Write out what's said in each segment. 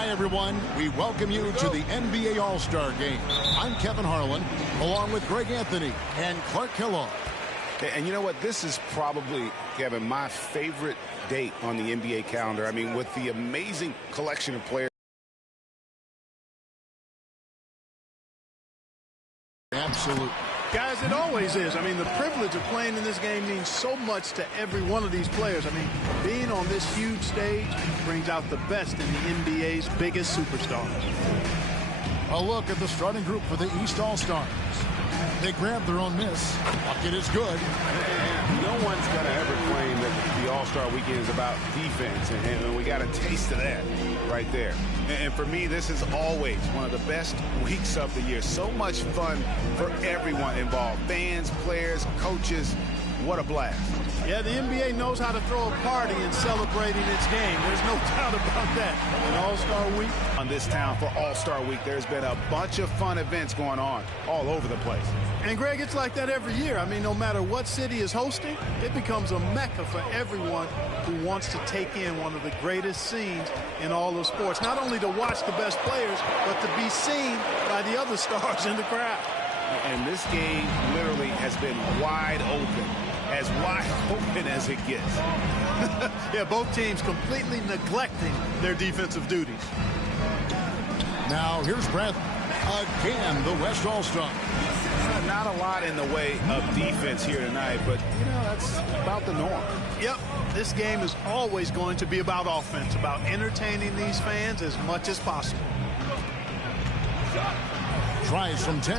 Hi, everyone. We welcome you to the NBA All-Star Game. I'm Kevin Harlan, along with Greg Anthony and Clark Kellogg. And you know what? This is probably, Kevin, my favorite date on the NBA calendar. I mean, with the amazing collection of players. Absolutely. Guys, it always is. I mean, the privilege of playing in this game means so much to every one of these players. I mean, being on this huge stage brings out the best in the NBA's biggest superstars. A look at the starting group for the East All-Stars. They grab their own miss. Bucket is good. No one's going to ever claim that the All-Star Weekend is about defense, and we got a taste of that right there. And for me, this is always one of the best weeks of the year. So much fun for everyone involved. Fans, players, coaches. What a blast. Yeah, the NBA knows how to throw a party in celebrating its game. There's no doubt about that. An All-Star Week. On this town for All-Star Week, there's been a bunch of fun events going on all over the place. And, Greg, it's like that every year. I mean, no matter what city is hosting, it becomes a mecca for everyone who wants to take in one of the greatest scenes in all of sports. Not only to watch the best players, but to be seen by the other stars in the crowd. And this game literally has been wide open. As wide open as it gets. Yeah, both teams completely neglecting their defensive duties. Now, here's Brent. Again, the West All-Star. Not a lot in the way of defense here tonight, but, you know, that's about the norm. Yep, this game is always going to be about offense, about entertaining these fans as much as possible. Tries from 10,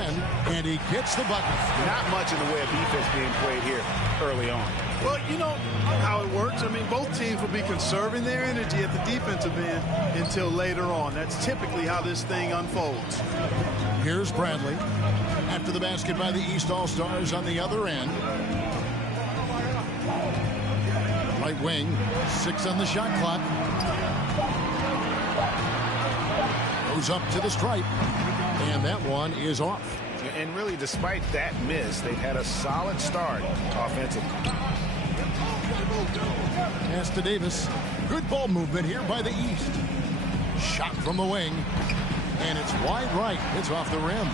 and he gets the bucket. Not much in the way of defense being played here early on. Well, you know how it works. I mean, both teams will be conserving their energy at the defensive end until later on. That's typically how this thing unfolds. Here's Bradley. After the basket by the East All-Stars on the other end. Right wing, 6 on the shot clock. Goes up to the stripe. And that one is off. And really, despite that miss, they've had a solid start offensively. Pass to Davis. Good ball movement here by the East. Shot from the wing. And it's wide right. It's off the rim.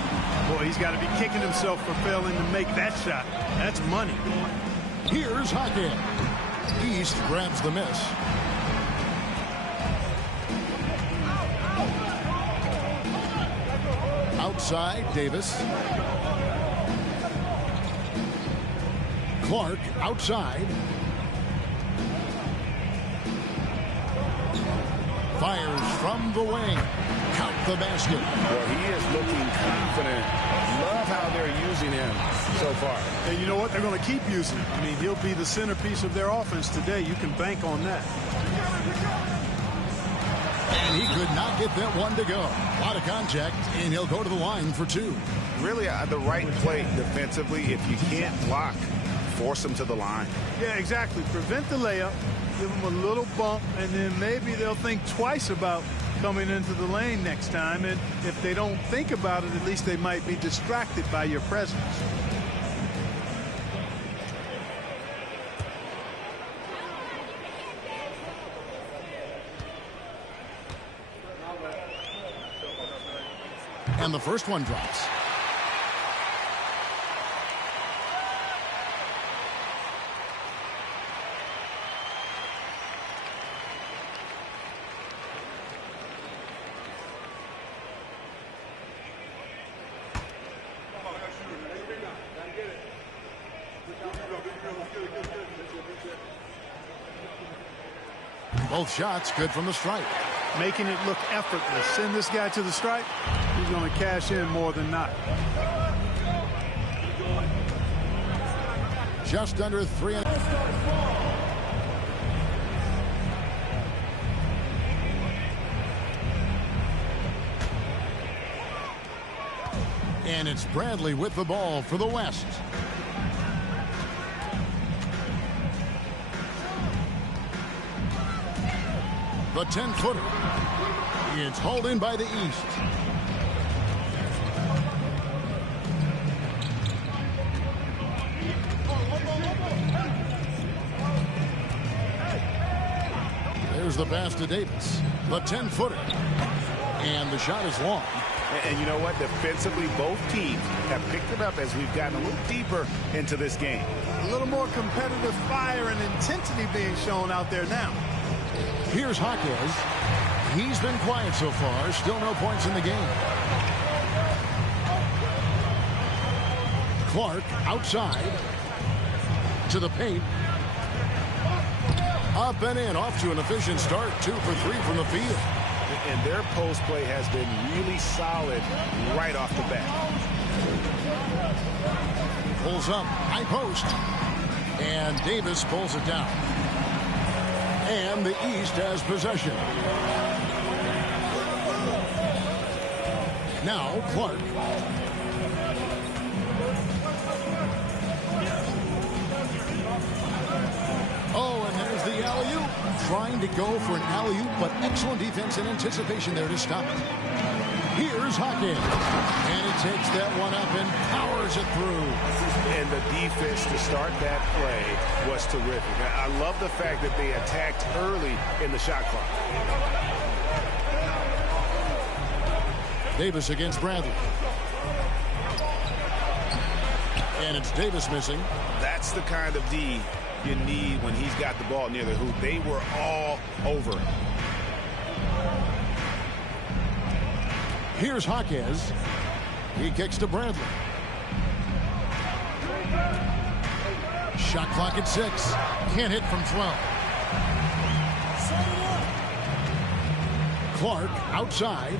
Boy, he's got to be kicking himself for failing to make that shot. That's money. Here's Hackett. East grabs the miss. Outside, Davis. Clark outside. Fires from the wing. Count the basket. Well, he is looking confident. Love how they're using him so far. And you know what? They're going to keep using him. I mean, he'll be the centerpiece of their offense today. You can bank on that. And he could not get that one to go. A lot of contact, and he'll go to the line for 2. Really, the right play defensively. If you can't block, force him to the line. Yeah, exactly. Prevent the layup, give him a little bump, and then maybe they'll think twice about coming into the lane next time. And if they don't think about it, at least they might be distracted by your presence. And the first one drops. Both shots good from the stripe. Making it look effortless. Send this guy to the stripe. He's going to cash in more than not. Just under 3. And it's Bradley with the ball for the West. The 10-footer. It's hauled in by the East. There's the pass to Davis. The 10-footer. And the shot is long. And you know what? Defensively, both teams have picked it up as we've gotten a little deeper into this game. A little more competitive fire and intensity being shown out there now. Here's Jaquez. He's been quiet so far. Still no points in the game. Clark outside to the paint. Up and in, off to an efficient start. 2 for 3 from the field. And their post play has been really solid right off the bat. Pulls up, high post. And Davis pulls it down. And the East has possession. Now Clark. Oh, and there's the alley-oop. Trying to go for an alley-oop, but excellent defense and anticipation there to stop it. Here's Jaquez. And he takes that one up and powers it through. And the defense to start that play was terrific. I love the fact that they attacked early in the shot clock. Davis against Bradley. And it's Davis missing. That's the kind of D you need when he's got the ball near the hoop. They were all over it. Here's Jaquez. He kicks to Bradley. Shot clock at 6. Can't hit from 12. Clark outside.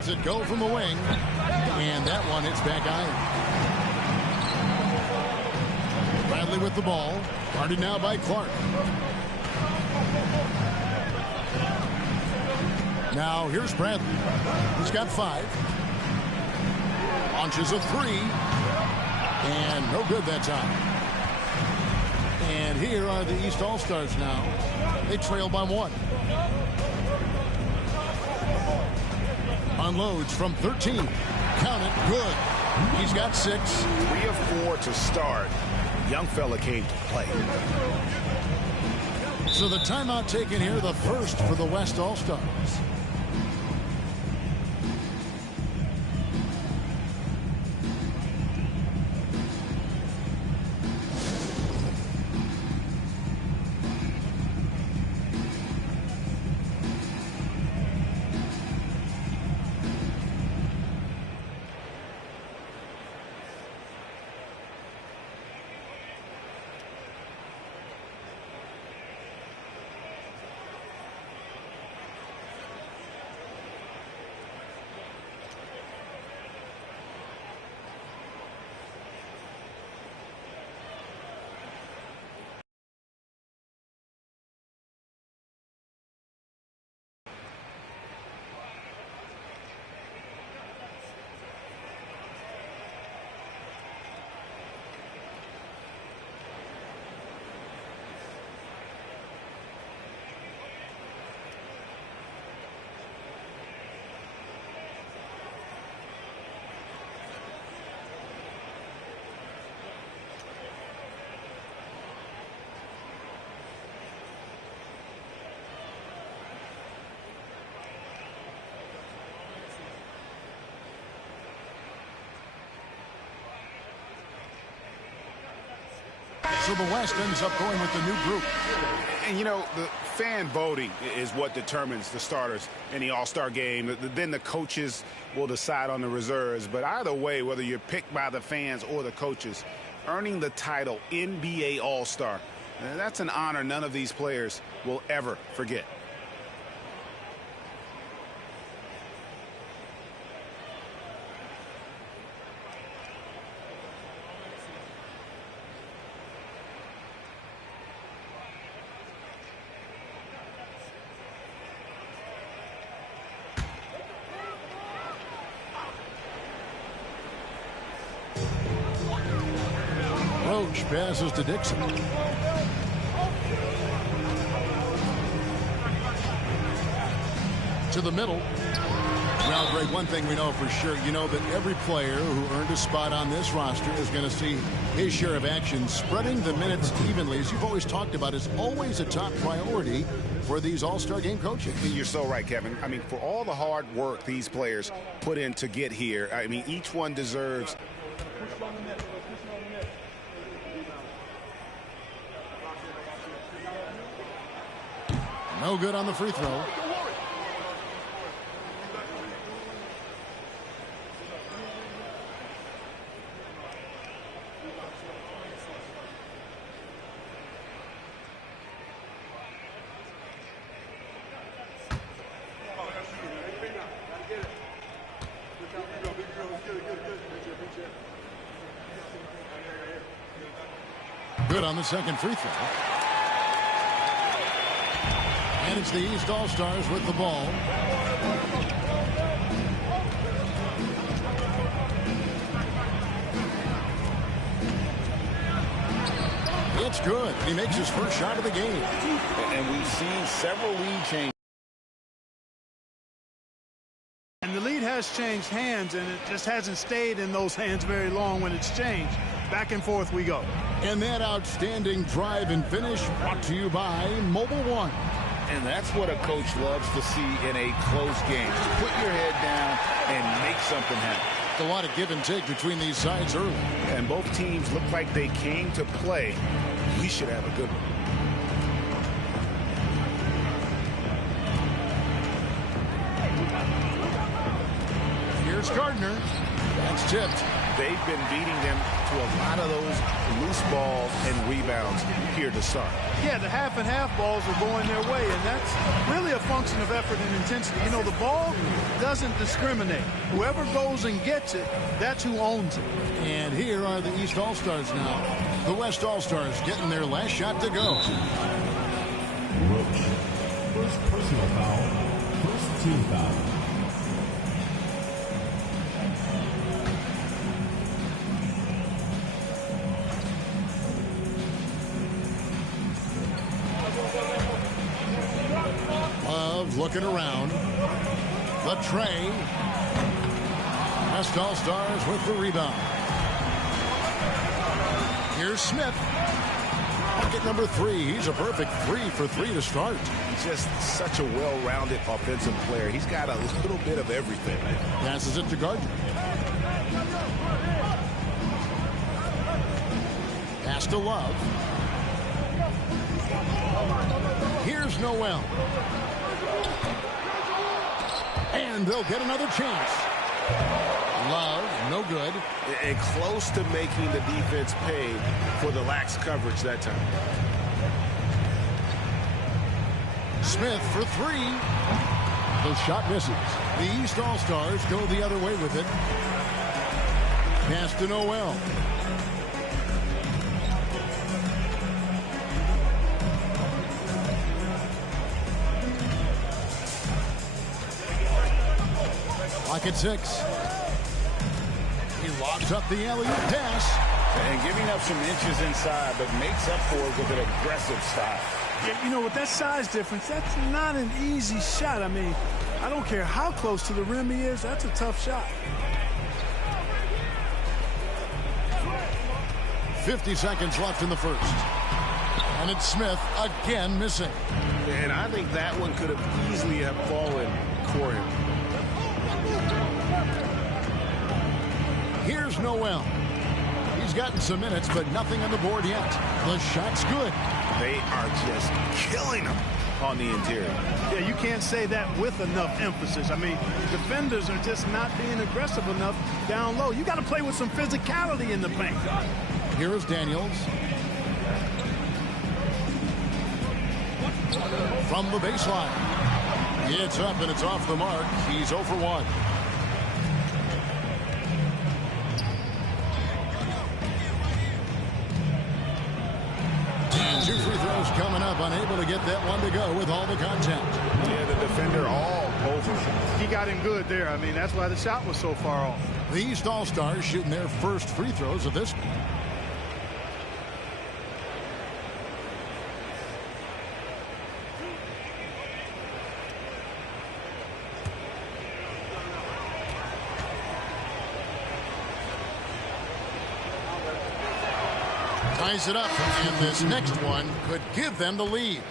Does it go from the wing? And that one hits back iron. Bradley with the ball. Guarded now by Clark. Now here's Bradley. He's got 5. Launches a 3. And no good that time. And here are the East All-Stars now. They trail by 1. Unloads from 13. Count it. Good. He's got 6. 3 of 4 to start. Young fella came to play. So the timeout taken here, the first for the West All-Stars. So the West ends up going with the new group. And, you know, the fan voting is what determines the starters in the All-Star game. Then the coaches will decide on the reserves. But either way, whether you're picked by the fans or the coaches, earning the title NBA All-Star, that's an honor none of these players will ever forget. Roach passes to Dixon. To the middle. Well, Greg, one thing we know for sure, you know that every player who earned a spot on this roster is going to see his share of action. Spreading the minutes evenly, as you've always talked about, is always a top priority for these all-star game coaches. You're so right, Kevin. I mean, for all the hard work these players put in to get here, I mean, each one deserves. No good on the free throw. Good on the second free throw. And it's the East All-Stars with the ball. It's good. He makes his first shot of the game. And we've seen several lead changes. And the lead has changed hands, and it just hasn't stayed in those hands very long when it's changed. Back and forth we go. And that outstanding drive and finish brought to you by Mobile One. And that's what a coach loves to see in a close game. Put your head down and make something happen. A lot of give and take between these sides early. And both teams look like they came to play. We should have a good one. Here's Gardner. That's tipped. They've been beating them to a lot of those loose balls and rebounds here to start. Yeah, the half and half balls are going their way, and that's really a function of effort and intensity. You know, the ball doesn't discriminate. Whoever goes and gets it, that's who owns it. And here are the East All-Stars now. The West All-Stars getting their last shot to go. Roach. First personal foul. First team foul. Looking around. The tray. West All-Stars with the rebound. Here's Smith. Bucket number 3. He's a perfect 3 for 3 to start. He's just such a well-rounded offensive player. He's got a little bit of everything. Passes it to Gardner. Pass to Love. Here's Noel. And they'll get another chance. Love, no good. And close to making the defense pay for the lax coverage that time. Smith for 3. The shot misses. The East All-Stars go the other way with it. Pass to Noel. Clock at 6. He locks up the alley-oop pass. And giving up some inches inside, but makes up for it with an aggressive style. Yeah, you know, with that size difference, that's not an easy shot. I mean, I don't care how close to the rim he is, that's a tough shot. 50 seconds left in the first. And it's Smith again missing. And I think that one could have easily have fallen for him. Here's Noel. He's gotten some minutes, but nothing on the board yet. The shot's good. They are just killing him on the interior. Yeah, you can't say that with enough emphasis. I mean, defenders are just not being aggressive enough down low. You got to play with some physicality in the paint. Here is Daniels. From the baseline. It's up and it's off the mark. He's 0 for 1. And 2 free throws coming up. Unable to get that one to go with all the contact. Yeah, the defender all over him. He got him good there. I mean, that's why the shot was so far off. The East All-Stars shooting their first free throws of this. ties it up, and this next one could give them the lead.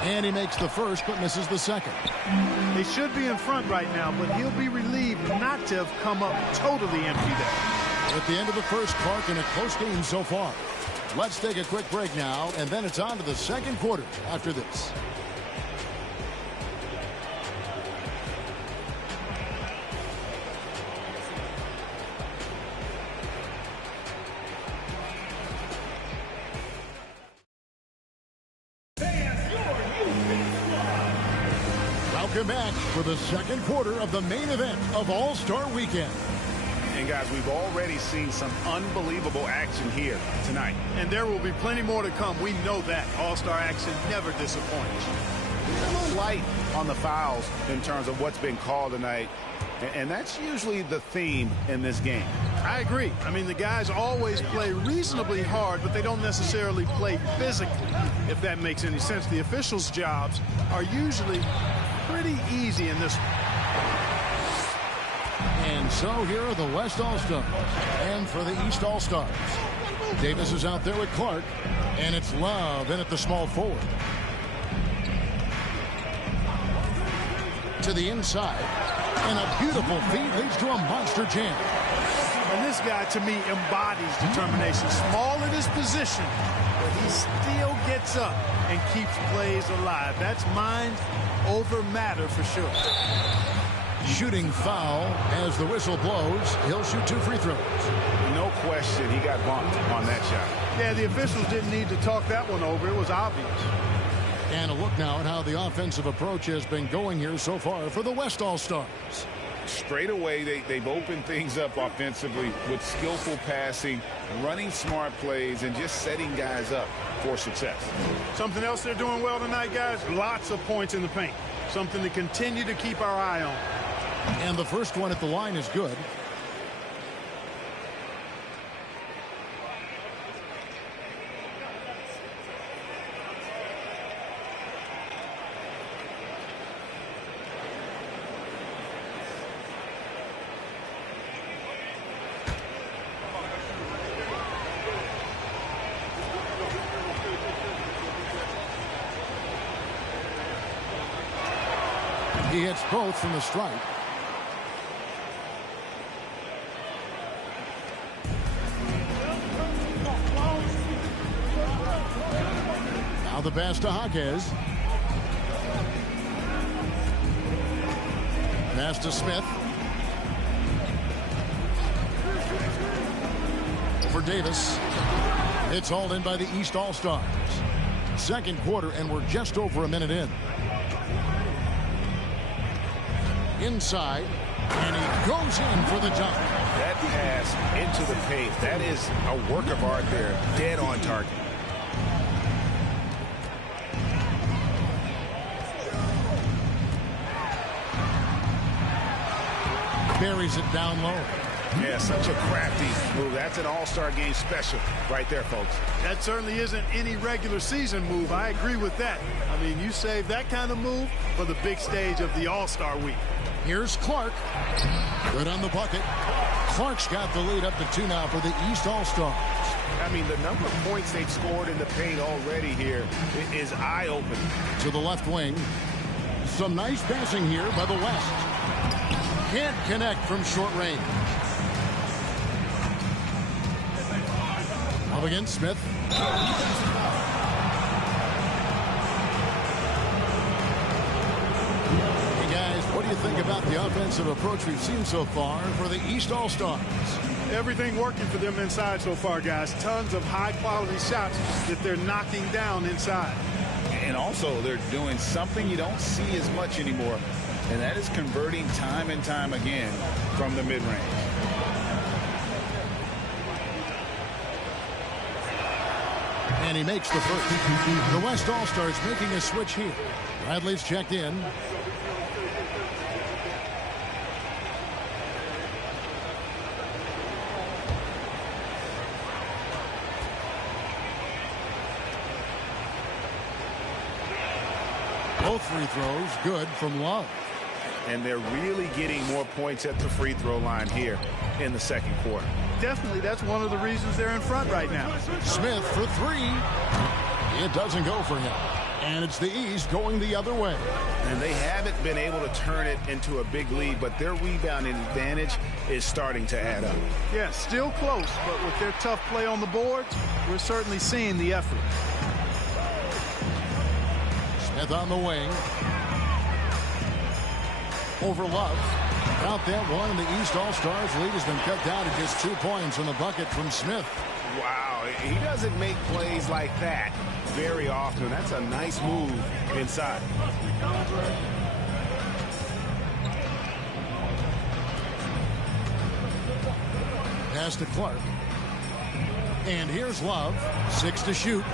And he makes the first, but misses the second. They should be in front right now, but he'll be relieved not to have come up totally empty there. At the end of the first, Clark, in a close game so far. Let's take a quick break now, and then it's on to the second quarter after this. Welcome back for the second quarter of the main event of All-Star Weekend. And guys, we've already seen some unbelievable action here tonight. And there will be plenty more to come. We know that. All-Star action never disappoints. A little light on the fouls in terms of what's been called tonight. And that's usually the theme in this game. I agree. I mean, the guys always play reasonably hard, but they don't necessarily play physically, if that makes any sense. The officials' jobs are usually pretty easy in this one. And so here are the West All-Stars. And for the East All-Stars, Davis is out there with Clark, and it's Love in at the small forward. To the inside, and a beautiful feed leads to a monster jam. And this guy, to me, embodies determination. Small in his position, but he still gets up and keeps plays alive. That's mind over matter for sure. Shooting foul as the whistle blows. He'll shoot 2 free throws. No question he got bumped on that shot. Yeah, the officials didn't need to talk that one over. It was obvious. And a look now at how the offensive approach has been going here so far for the West All-Stars. Straight away, they've opened things up offensively with skillful passing, running smart plays, and just setting guys up for success. Something else they're doing well tonight, guys, lots of points in the paint. Something to continue to keep our eye on. And the first one at the line is good. He hits both from the stripe. Now the pass to Jaquez. Pass to Smith. For Davis. It's hauled in by the East All-Stars. Second quarter, and we're just over a minute in. Inside, and he goes in for the dunk. That pass into the paint, that is a work of art there, dead on target. Buries it down low. Yeah, such a crafty move. That's an all-star game special right there, folks. That certainly isn't any regular season move. I agree with that. I mean, you save that kind of move for the big stage of the All-Star week. Here's Clark. Good on the bucket. Clark's got the lead up to 2 now for the East All-Stars. I mean, the number of points they've scored in the paint already here is eye-opening. To the left wing. Some nice passing here by the West. Can't connect from short range. Up against Smith. What do you think about the offensive approach we've seen so far for the East All-Stars? Everything working for them inside so far, guys. Tons of high-quality shots that they're knocking down inside. And also, they're doing something you don't see as much anymore, and that is converting time and time again from the mid-range. And he makes the first. The West All-Stars making a switch here. Bradley's checked in. Both free throws good from Love. And they're really getting more points at the free throw line here in the second quarter. Definitely, that's one of the reasons they're in front right now. Smith for three. It doesn't go for him. And it's the East going the other way. And they haven't been able to turn it into a big lead, but their rebounding advantage is starting to add up. Yeah, still close, but with their tough play on the boards, we're certainly seeing the effort. Smith on the wing. Over Love. Count that one, and the East All-Stars lead has been cut down to just 2 points on the bucket from Smith. Wow, he doesn't make plays like that very often. That's a nice move inside. Pass to Clark. And here's Love. 6 to shoot.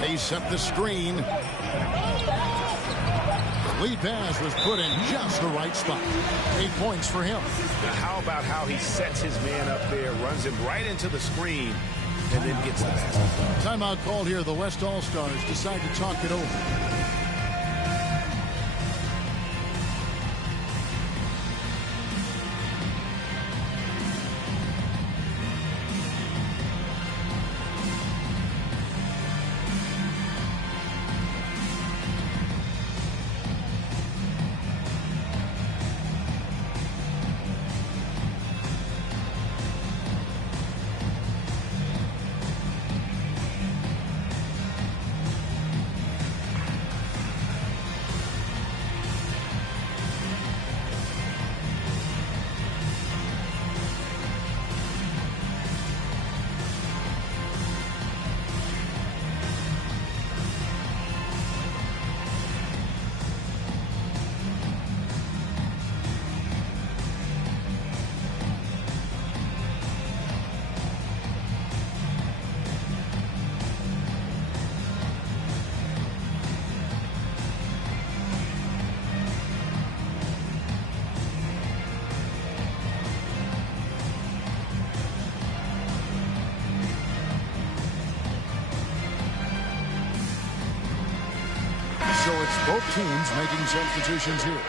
They set the screen. The lead pass was put in just the right spot. 8 points for him. Now, how about how he sets his man up there, runs him right into the screen, and then gets the basket. Timeout called here. The West All-Stars decide to talk it over. So it's both teams making substitutions here.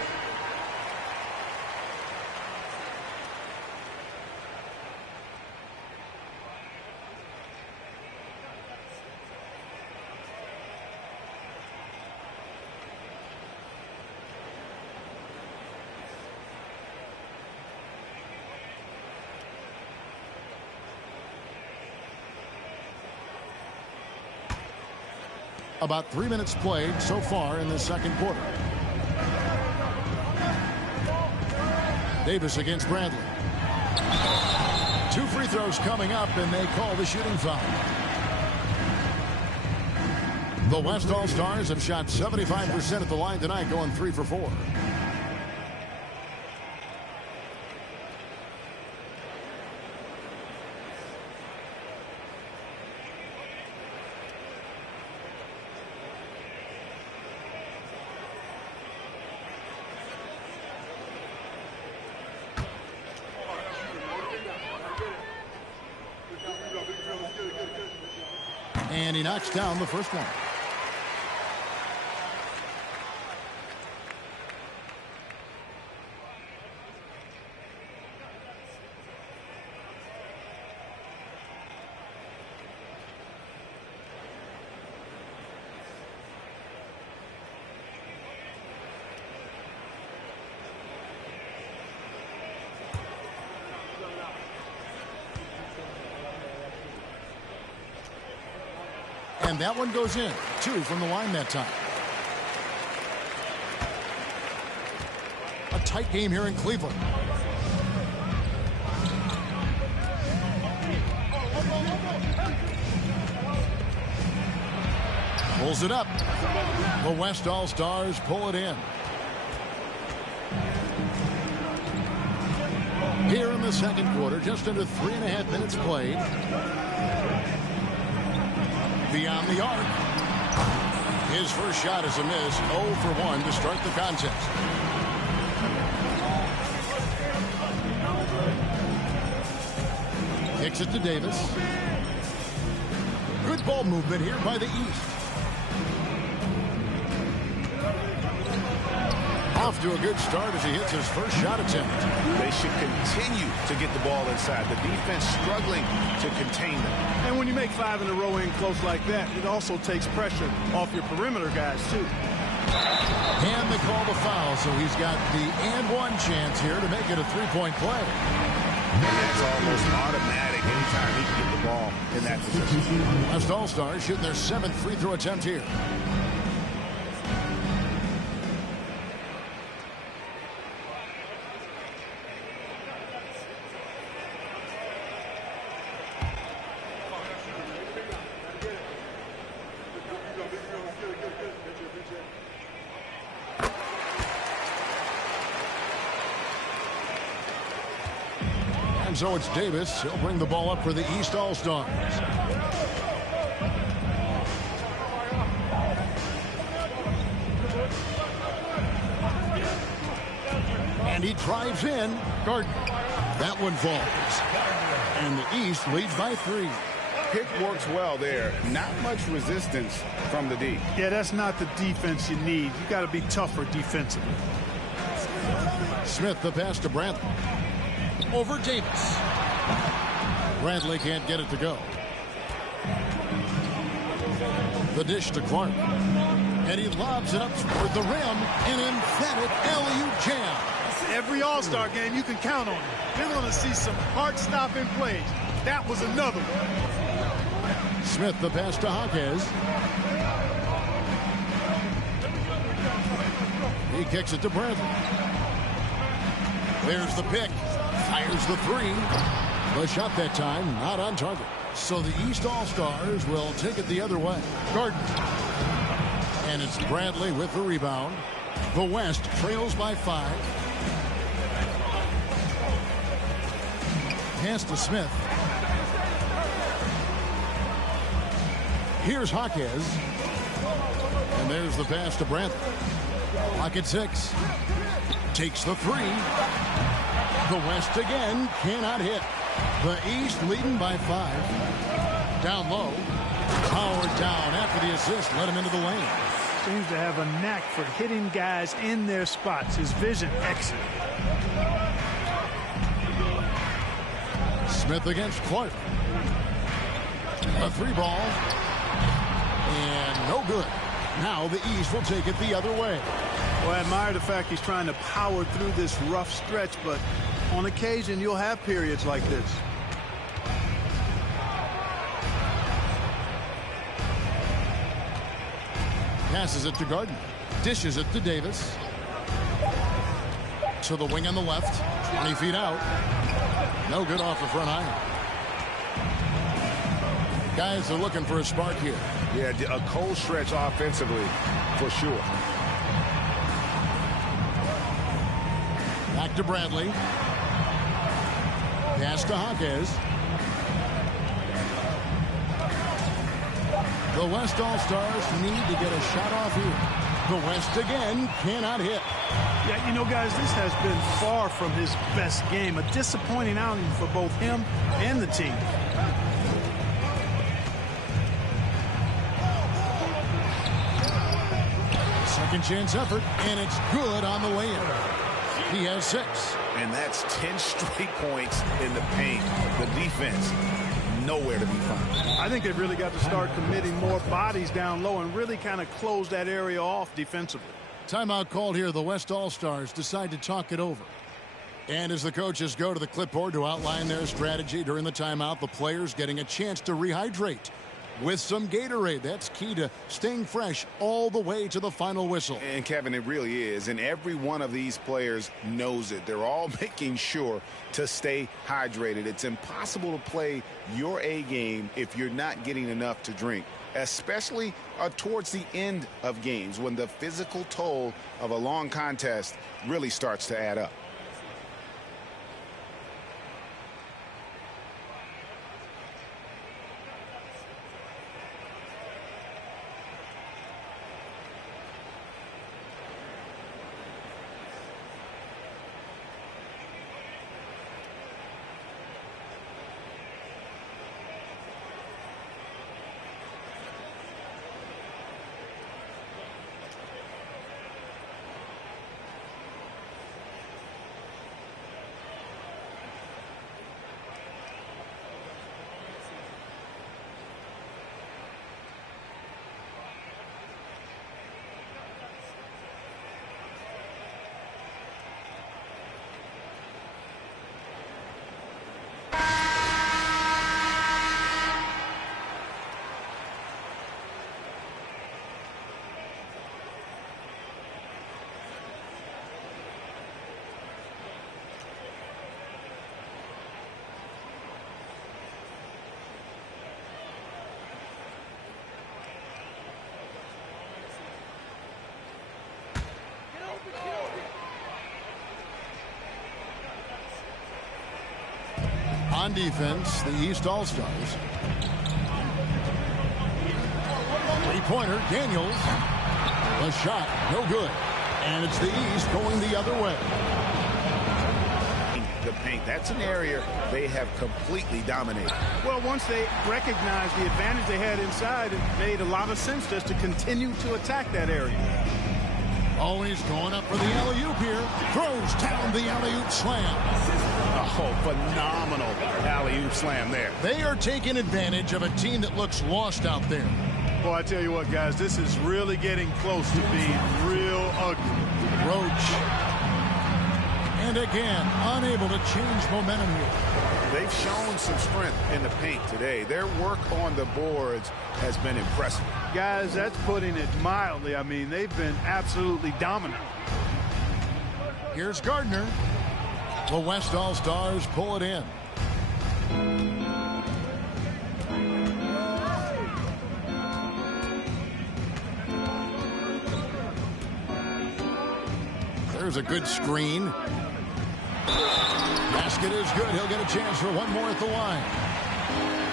About 3 minutes played so far in the second quarter. Davis against Bradley. 2 free throws coming up, and they call the shooting foul. The West All-Stars have shot 75% at the line tonight, going 3 for 4. And he knocks down the first one. And that one goes in. 2 from the line that time. A tight game here in Cleveland. Pulls it up. The West All-Stars pull it in. Here in the second quarter, just under 3.5 minutes played. Beyond the arc. His first shot is a miss. 0 for 1 to start the contest. Kicks it to Davis. Good ball movement here by the East. Off to a good start as he hits his first shot attempt. They should continue to get the ball inside. The defense struggling to contain them. And when you make 5 in a row in close like that, it also takes pressure off your perimeter guys, too. And they call the foul, so he's got the and one chance here to make it a three-point play. And that's almost automatic anytime he can get the ball in that position. West All-Stars shooting their 7th free throw attempt here. And so it's Davis. He'll bring the ball up for the East All-Stars. And he drives in. Gardner. That one falls. And the East leads by 3. Pick works well there. Not much resistance from the D. Yeah, that's not the defense you need. You got to be tougher defensively. Smith, the pass to Bradley. Over Davis. Bradley can't get it to go. The dish to Clark. And he lobs it up toward the rim. An emphatic alley-oop jam. Every All-Star game, you can count on it. You're going to see some heart-stopping plays. That was another one. Smith, the pass to Jaquez. He kicks it to Bradley. There's the pick. Fires the 3. The shot that time not on target. So the East All-Stars will take it the other way. Gardner. And it's Bradley with the rebound. The West trails by 5. Pass to Smith. Here's Jaquez. And there's the pass to Bradley. Clock at 6. Takes the 3. The West again cannot hit. The East leading by 5. Down low. Powered down after the assist. Let him into the lane. Seems to have a knack for hitting guys in their spots. His vision excellent. Smith against Clark. A 3-ball. And no good. Now the East will take it the other way. Well, I admire the fact he's trying to power through this rough stretch, but on occasion you'll have periods like this. Passes it to Gardner. Dishes it to Davis. To the wing on the left. 20 feet out. No good off the front iron. Guys are looking for a spark here. Yeah, a cold stretch offensively for sure. Back to Bradley. Pass to Jaquez. The West All-Stars need to get a shot off here. The West again cannot hit. Yeah, you know, guys, this has been far from his best game. A disappointing outing for both him and the team. Second chance effort, and it's good on the way in. He has 6. And that's 10 straight points in the paint. The defense, nowhere to be found. I think they've really got to start committing more bodies down low and really kind of close that area off defensively. Timeout called here. The West All-Stars decide to talk it over. And as the coaches go to the clipboard to outline their strategy during the timeout, the players getting a chance to rehydrate with some Gatorade. That's key to staying fresh all the way to the final whistle. And Kevin, it really is. And every one of these players knows it. They're all making sure to stay hydrated. It's impossible to play your A game if you're not getting enough to drink, especially towards the end of games when the physical toll of a long contest really starts to add up. On defense, the East All-Stars. Three-pointer, Daniels. The shot, no good. And it's the East going the other way. The paint, that's an area they have completely dominated. Well, once they recognized the advantage they had inside, it made a lot of sense just to continue to attack that area. Oh, he's going up for the alley-oop here. Throws down the alley-oop slam. Oh, phenomenal alley-oop slam there. They are taking advantage of a team that looks lost out there. Well, I tell you what, guys, this is really getting close to being real ugly. Roach. And again, unable to change momentum here. They've shown some strength in the paint today. Their work on the boards has been impressive. Guys, that's putting it mildly. I mean, they've been absolutely dominant. Here's Gardner. The West All-Stars pull it in. There's a good screen. Basket is good. He'll get a chance for one more at the line.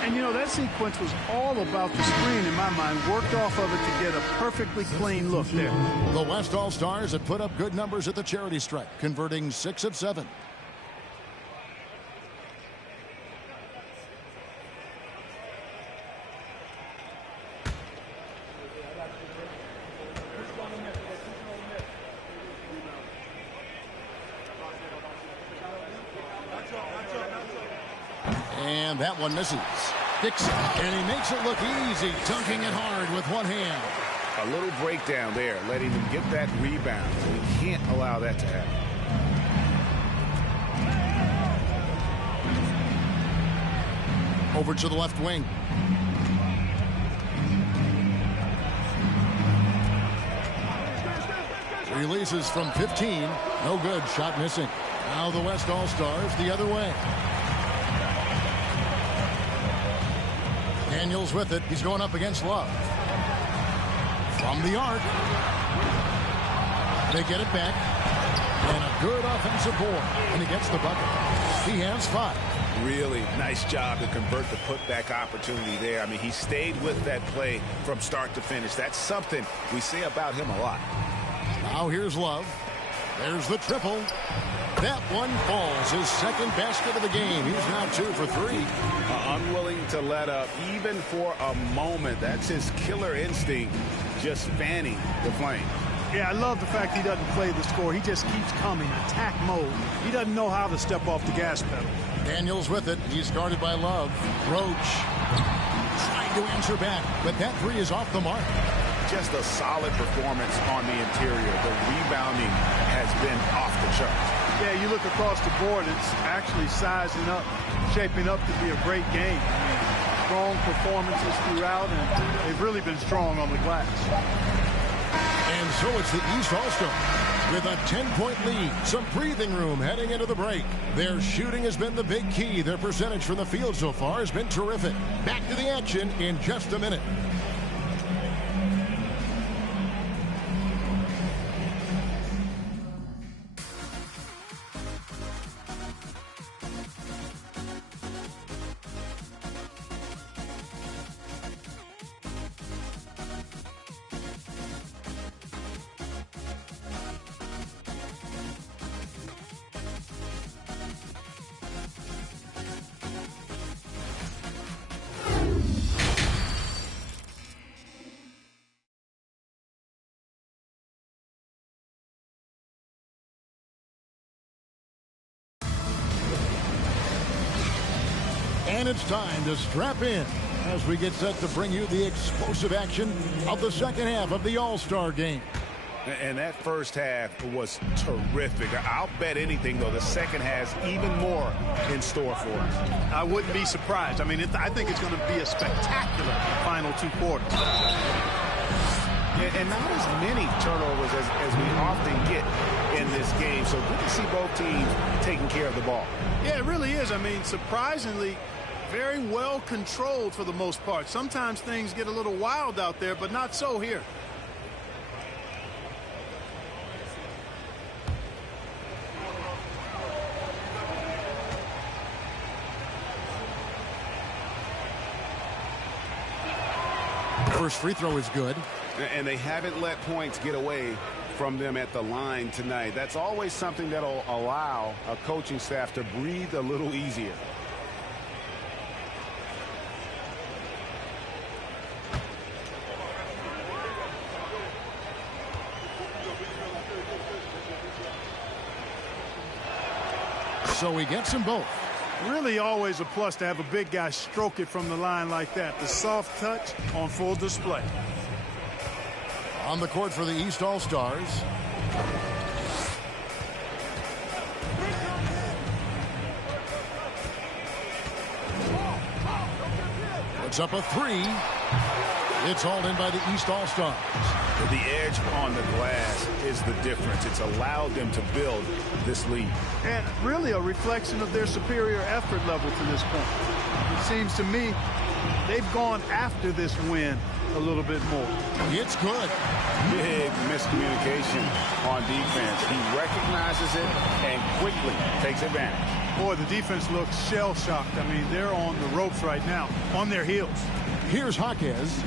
And, you know, that sequence was all about the screen in my mind. Worked off of it to get a perfectly clean look there. The West All-Stars have put up good numbers at the charity stripe, converting 6 of 7. And that one misses. Dixon, and he makes it look easy, dunking it hard with one hand. A little breakdown there, letting them get that rebound. We can't allow that to happen. Over to the left wing. Releases from 15. No good. Shot missing. Now the West All-Stars the other way. Daniels with it. He's going up against Love. From the arc. They get it back. And a good offensive board. And he gets the bucket. He has 5. Really nice job to convert the putback opportunity there. I mean, he stayed with that play from start to finish. That's something we say about him a lot. Now here's Love. There's the triple. That one falls. His second basket of the game. He's now 2 for 3. Unwilling to let up even for a moment. That's his killer instinct, just fanning the flame. Yeah, I love the fact he doesn't play the score. He just keeps coming, attack mode. He doesn't know how to step off the gas pedal. Daniels with it. He's guarded by Love. Roach trying to answer back, but that 3 is off the mark. Just a solid performance on the interior. The rebounding has been off the charts. Yeah, you look across the board, it's actually sizing up, shaping up to be a great game. I mean, strong performances throughout, and they've really been strong on the glass. And so it's the East All-Stars with a 10-point lead. Some breathing room heading into the break. Their shooting has been the big key. Their percentage from the field so far has been terrific. Back to the action in just a minute. And it's time to strap in as we get set to bring you the explosive action of the second half of the All-Star game. And that first half was terrific. I'll bet anything, though, the second has even more in store for us. I wouldn't be surprised. I mean, I think it's going to be a spectacular final 2 quarters. And not as many turnovers as we often get in this game. So good to see both teams taking care of the ball. Yeah, it really is. I mean, surprisingly, very well controlled for the most part. Sometimes things get a little wild out there, but not so here. First free throw is good. And they haven't let points get away from them at the line tonight. That's always something that'll allow a coaching staff to breathe a little easier. So he gets them both. Really always a plus to have a big guy stroke it from the line like that. The soft touch on full display. On the court for the East All-Stars. Puts up a three. It's hauled in by the East All-Stars. The edge on the glass is the difference. It's allowed them to build this lead. And really a reflection of their superior effort level to this point. It seems to me they've gone after this win a little bit more. It's good. Big miscommunication on defense. He recognizes it and quickly takes advantage. Boy, the defense looks shell-shocked. I mean, they're on the ropes right now, on their heels. Here's Jaquez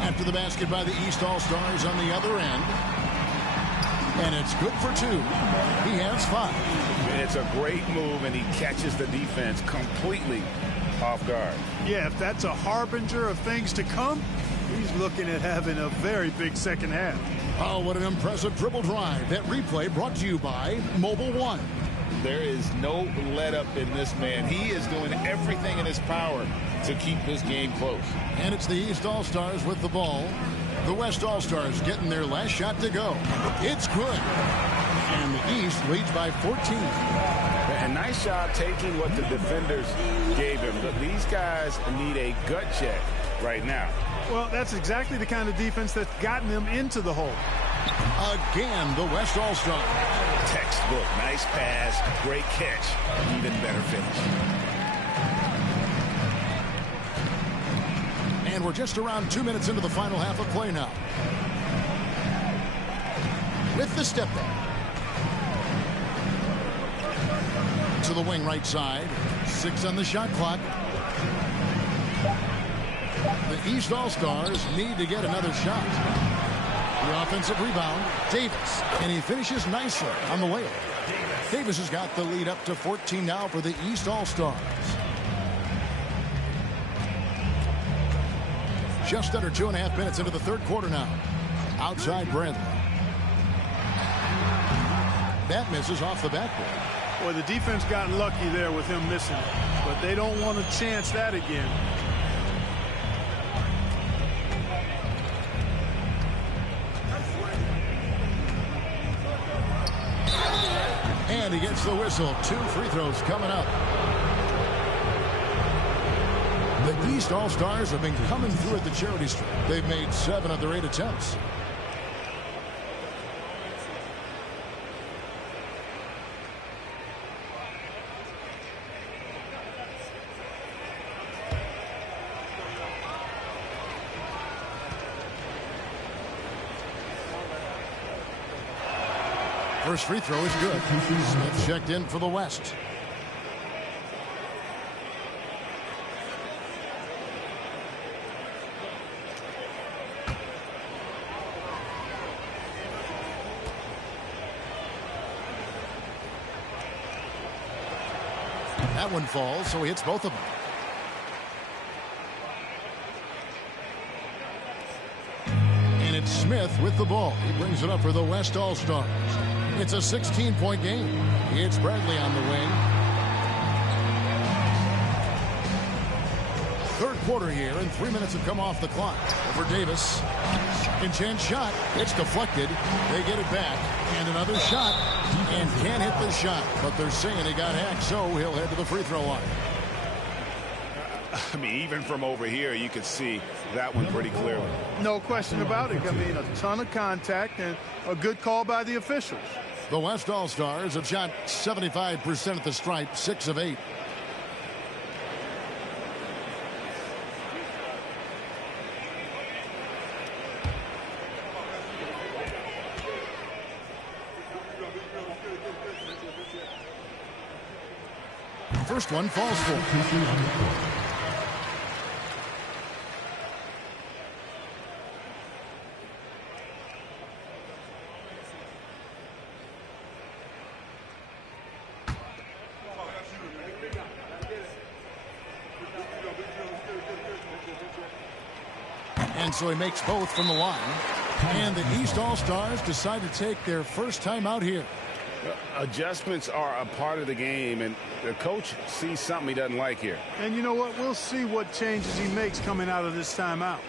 after the basket by the East All-Stars on the other end. And it's good for two. He has 5. It's a great move, and he catches the defense completely off guard. Yeah, if that's a harbinger of things to come, he's looking at having a very big second half. Oh, what an impressive dribble drive. That replay brought to you by Mobile One. There is no let up in this man. He is doing everything in his power to keep this game close. And it's the East All-Stars with the ball. The West All-Stars getting their last shot to go. It's good. And the East leads by 14. A nice job taking what the defenders gave him. But these guys need a gut check right now. Well, that's exactly the kind of defense that's gotten them into the hole. Again, the West All-Stars. Textbook. Nice pass. Great catch. Even better finish. And we're just around 2 minutes into the final half of play now. With the step back. To the wing right side. 6 on the shot clock. The East All-Stars need to get another shot. The offensive rebound, Davis. And he finishes nicely on the layup. Davis has got the lead up to 14 now for the East All-Stars. Just under 2.5 minutes into the third quarter now. Outside Bradley. That misses off the backboard. Well, the defense got lucky there with him missing it, but they don't want to chance that again. And he gets the whistle. 2 free throws coming up. The East All-Stars have been coming through at the charity stripe. They've made 7 of their 8 attempts. First free throw is good. Smith checked in for the West. That one falls, so he hits both of them. And it's Smith with the ball. He brings it up for the West All-Stars. It's a 16-point game. It's Bradley on the wing. Third quarter here, and 3 minutes have come off the clock. Over Davis. In chance shot. It's deflected. They get it back. And another shot. And can't hit the shot. But they're saying he got hacked, so he'll head to the free throw line. I mean, even from over here, you could see that one pretty clearly. No question about it. I mean, a ton of contact and a good call by the officials. The West All-Stars have shot 75% at the stripe, 6 of 8. First one falls for. And so he makes both from the line. And the East All-Stars decide to take their first time out here. Adjustments are a part of the game, and the coach sees something he doesn't like here. And you know what? We'll see what changes he makes coming out of this timeout.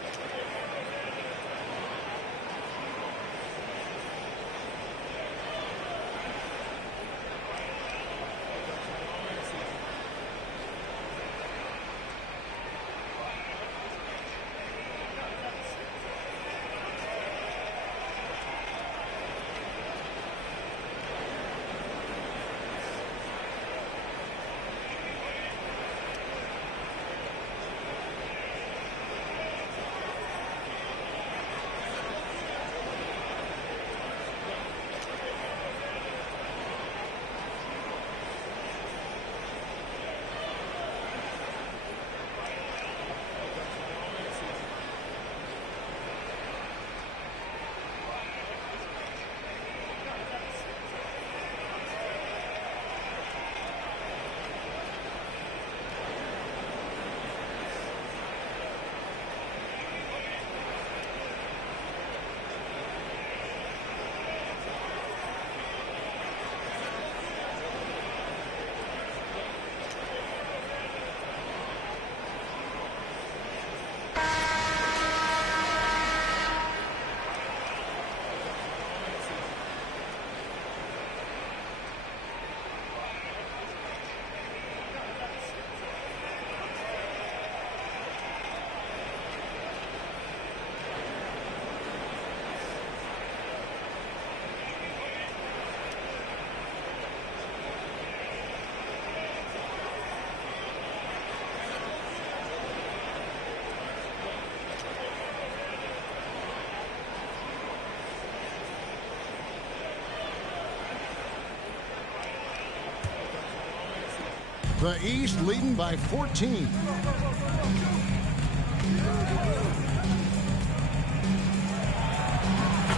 The East leading by 14.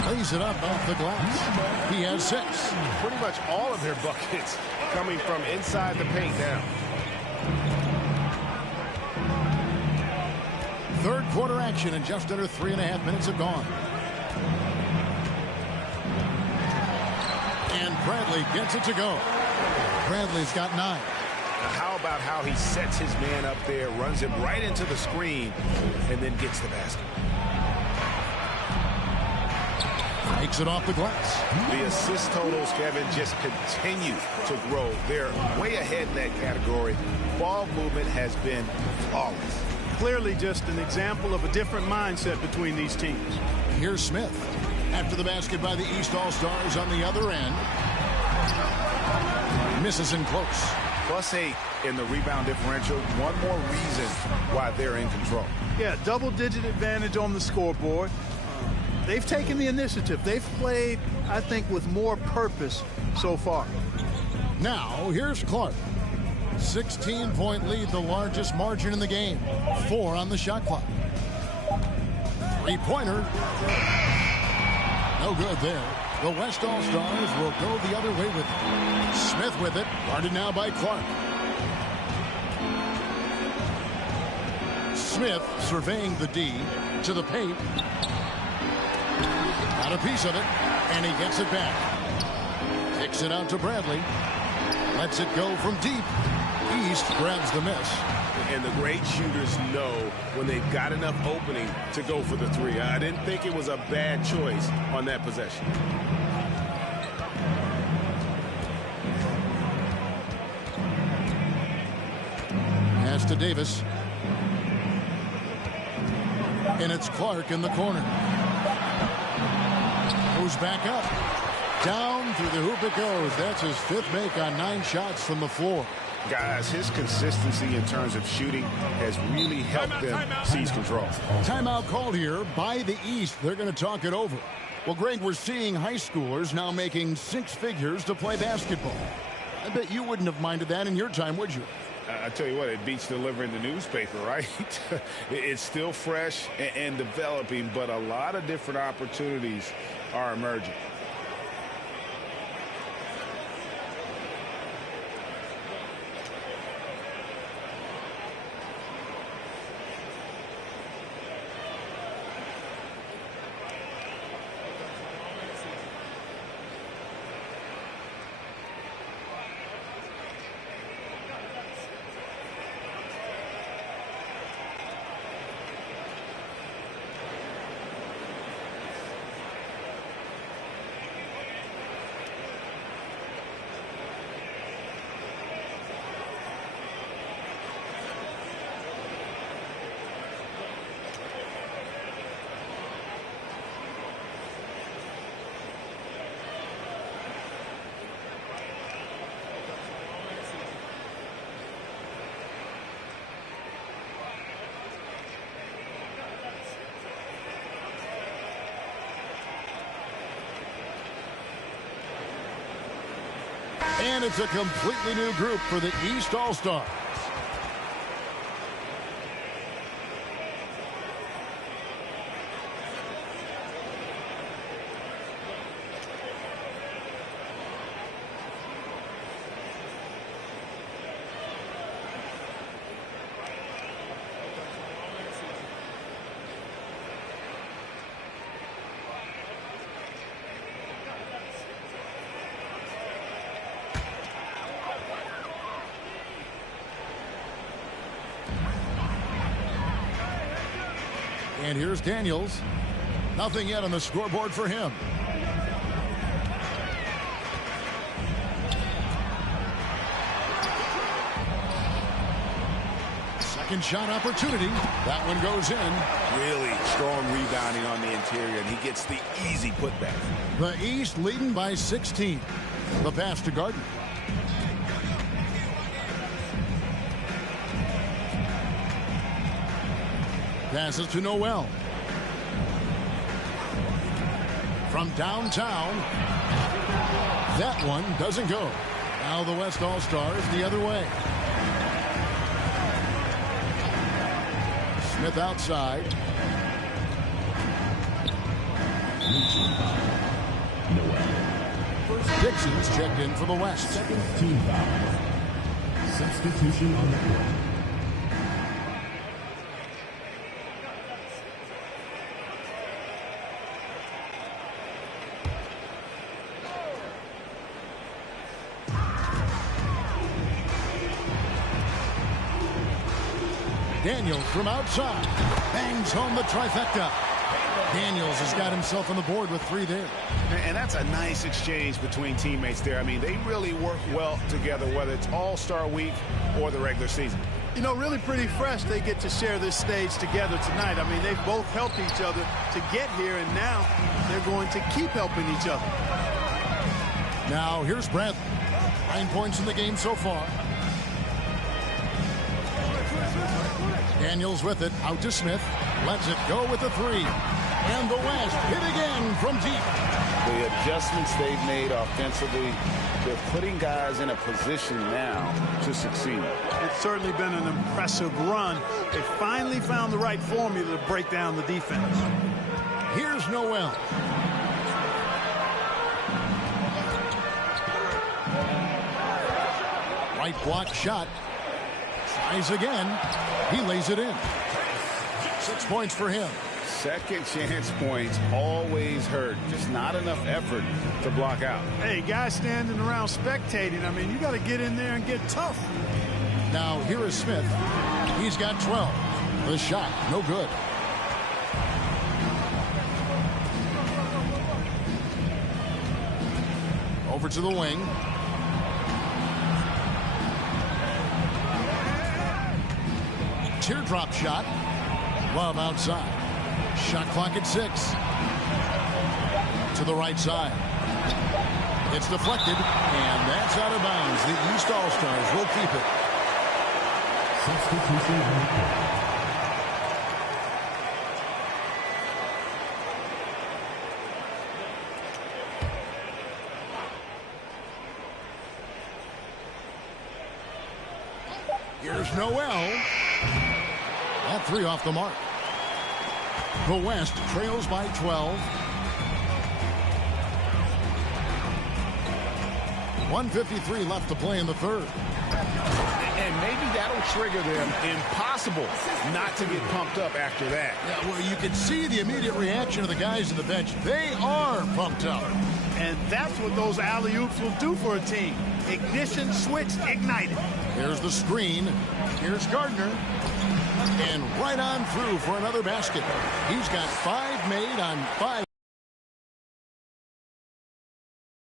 Lays it up off the glass. He has 6. Pretty much all of their buckets coming from inside the paint now. Third quarter action, and just under 3.5 minutes have gone. And Bradley gets it to go. Bradley's got 9. How about how he sets his man up there, runs him right into the screen, and then gets the basket. Makes it off the glass. The assist totals, Kevin, just continue to grow. They're way ahead in that category. Ball movement has been flawless. Clearly just an example of a different mindset between these teams. Here's Smith. After the basket by the East All-Stars on the other end. Misses in close. +8 in the rebound differential. One more reason why they're in control. Yeah, double-digit advantage on the scoreboard. They've taken the initiative. They've played, I think, with more purpose so far. Now, here's Clark. 16-point lead, the largest margin in the game. 4 on the shot clock. Three-pointer. No good there. The West All-Stars will go the other way with it. Smith with it, guarded now by Clark. Smith surveying the D to the paint. Got a piece of it, and he gets it back. Kicks it out to Bradley. Lets it go from deep. East grabs the miss. And the great shooters know when they've got enough opening to go for the three. I didn't think it was a bad choice on that possession. Pass to Davis. And it's Clark in the corner. Goes back up. Down through the hoop it goes. That's his 5th make on 9 shots from the floor. Guys, his consistency in terms of shooting has really helped them seize control. Timeout called here by the East. They're going to talk it over. Well, Greg, we're seeing high schoolers now making 6 figures to play basketball. I bet you wouldn't have minded that in your time, would you? I tell you what, it beats delivering the newspaper, right? It's still fresh and developing, but a lot of different opportunities are emerging. And it's a completely new group for the East All-Stars. And here's Daniels. Nothing yet on the scoreboard for him. Second shot opportunity. That one goes in. Really strong rebounding on the interior, and he gets the easy putback. The East leading by 16. The pass to Gardner. Passes to Noel. From downtown. That one doesn't go. Now the West All-Stars the other way. Smith outside. Noel. Dixon's checked in for the West. Second team foul. Substitution on the court. Daniels from outside. Bangs home the trifecta. Daniels has got himself on the board with 3 there. And that's a nice exchange between teammates there. I mean, they really work well together, whether it's All-Star Week or the regular season. You know, really pretty fresh they get to share this stage together tonight. I mean, they've both helped each other to get here, and now they're going to keep helping each other. Now, here's Bradley. 9 points in the game so far. Daniels with it, out to Smith. Lets it go with the 3. And the West hit again from deep. The adjustments they've made offensively, they're putting guys in a position now to succeed. It's certainly been an impressive run. They finally found the right formula to break down the defense. Here's Noel. Right block shot. Tries again. He lays it in. 6 points for him. Second chance points always hurt. Just not enough effort to block out. Hey, guys standing around spectating, I mean, you got to get in there and get tough. Now here is Smith. He's got 12. The shot, no good. Over to the wing. Teardrop shot. Love outside. Shot clock at 6. To the right side. It's deflected, and that's out of bounds. The East All-Stars will keep it. Substitution on the court. Here's Noel. All 3 off the mark. The West trails by 12. 1:53 left to play in the third. And maybe that'll trigger them. Impossible not to get pumped up after that. Yeah, well, you can see the immediate reaction of the guys on the bench. They are pumped up. And that's what those alley-oops will do for a team. Ignition switch ignited. Here's the screen. Here's Gardner. And right on through for another basket. He's got 5 made on 5.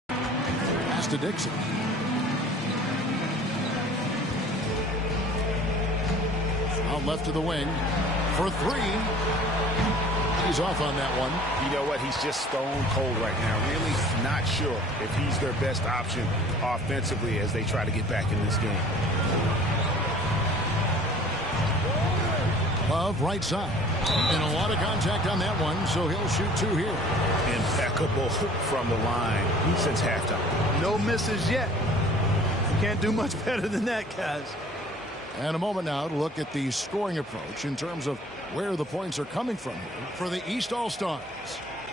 Pass to Dixon. Out left to the wing for 3. He's off on that one. You know what? He's just stone cold right now. Really not sure if he's their best option offensively as they try to get back in this game. Love right side. And a lot of contact on that one, so he'll shoot 2 here. Impeccable from the line since halftime. No misses yet. Can't do much better than that, guys. And a moment now to look at the scoring approach in terms of where the points are coming from here for the East All-Stars.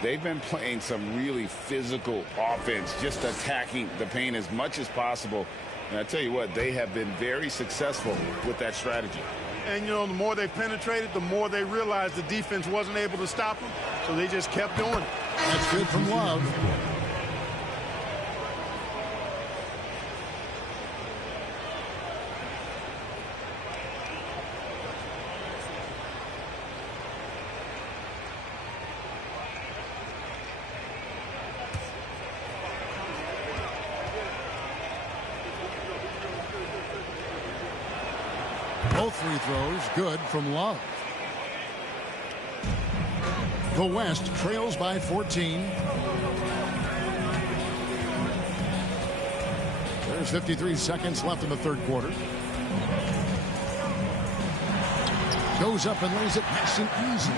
They've been playing some really physical offense, just attacking the paint as much as possible. And I tell you what, they have been very successful with that strategy. And, you know, the more they penetrated, the more they realized the defense wasn't able to stop them. So they just kept doing it. That's good from Love. Both free throws good from Love. The West trails by 14. There's 53 seconds left in the third quarter. Goes up and lays it nice and easy.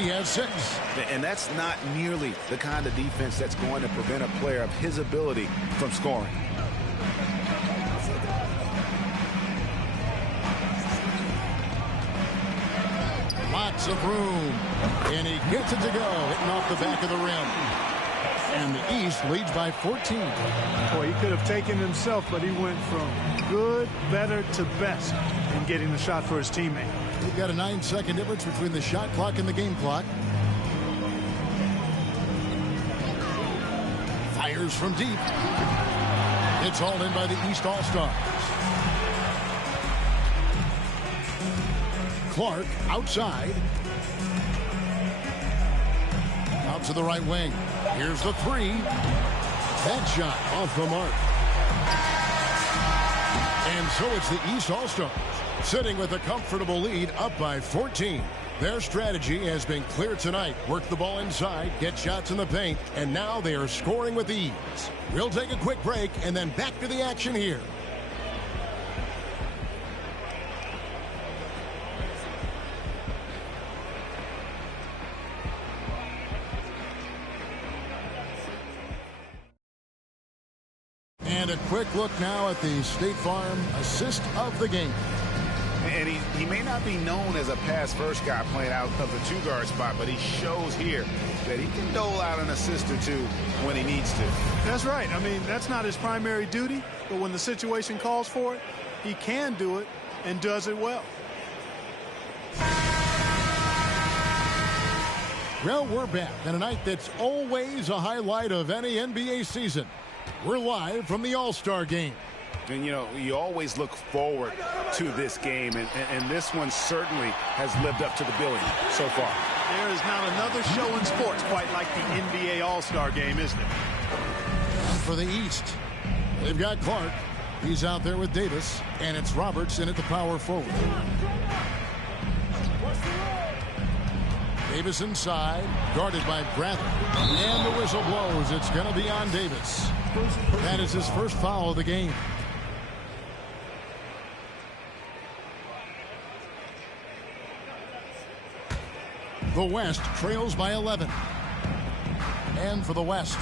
He has 6. And that's not nearly the kind of defense that's going to prevent a player of his ability from scoring. Lots of room. And he gets it to go, hitting off the back of the rim. And the East leads by 14. Boy, he could have taken himself, but he went from good, better to best in getting the shot for his teammate. We've got a 9-second difference between the shot clock and the game clock. Fires from deep. It's hauled in by the East All-Stars. Clark outside. Out to the right wing. Here's the 3. That shot off the mark. And so it's the East All-Stars sitting with a comfortable lead up by 14. Their strategy has been clear tonight. Work the ball inside, get shots in the paint, and now they are scoring with ease. We'll take a quick break and then back to the action here. And a quick look now at the State Farm assist of the game. And he may not be known as a pass-first guy playing out of the two-guard spot, but he shows here that he can dole out an assist or two when he needs to. That's right. I mean, that's not his primary duty, but when the situation calls for it, he can do it and does it well. Well, we're back on a night that's always a highlight of any NBA season. We're live from the All-Star game. And, you know, you always look forward to this game, and this one certainly has lived up to the billing so far. There is not another show in sports quite like the NBA All-Star game, isn't it? For the East, they've got Clark. He's out there with Davis, and it's Roberts in at the power forward. Davis inside, guarded by Bradley. And the whistle blows. It's going to be on Davis. That is his first foul of the game. The West trails by 11. And for the West,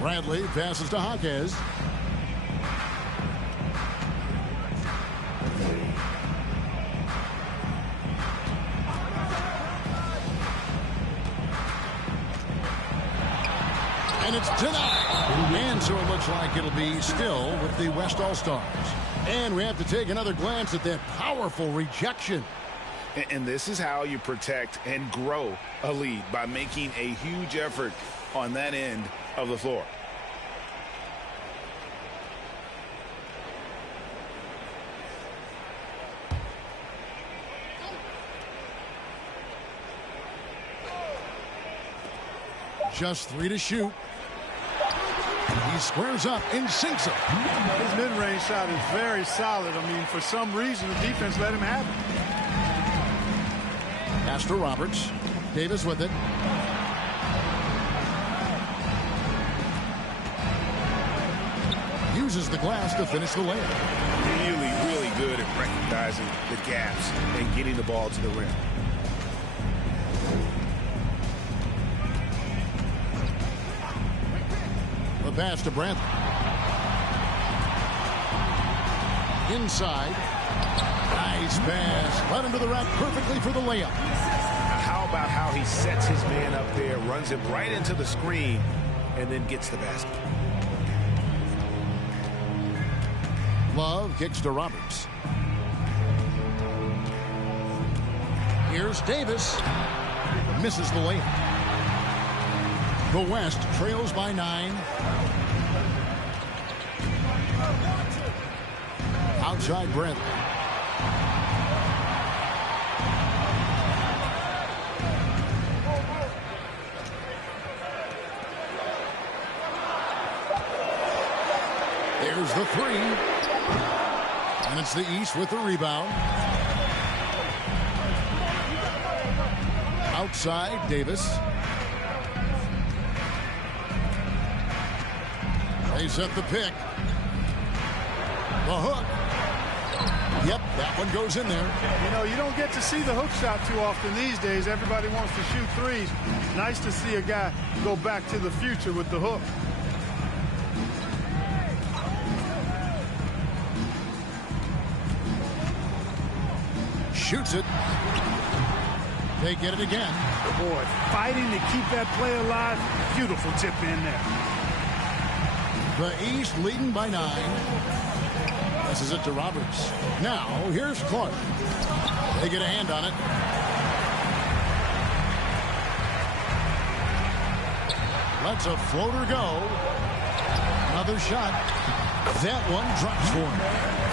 Bradley passes to Jaquez. And it's denied. And so it looks like it'll be still with the West All-Stars. And we have to take another glance at that powerful rejection. And this is how you protect and grow a lead, by making a huge effort on that end of the floor. Just 3 to shoot. He squares up and sinks it. His mid-range shot is very solid. I mean, for some reason, the defense let him have it. Pass to Roberts. Davis with it. Uses the glass to finish the layup. Really good at recognizing the gaps and getting the ball to the rim. The pass to Brandt. inside. Nice pass. Led into the rack perfectly for the layup. How about how he sets his man up there, runs him right into the screen, and then gets the basket. Love kicks to Roberts. Here's Davis. Misses the layup. The West trails by 9. Outside Brent. There's the 3. And it's the East with the rebound. Outside Davis. They set the pick. The hook. Yep, that one goes in there. You know, you don't get to see the hook shot too often these days. Everybody wants to shoot threes. Nice to see a guy go back to the future with the hook. Shoots it. They get it again. Boy, fighting to keep that play alive. Beautiful tip in there. The East leading by 9. Passes it to Roberts. Now, here's Clark. They get a hand on it. Lets a floater go. Another shot. That one drops for him.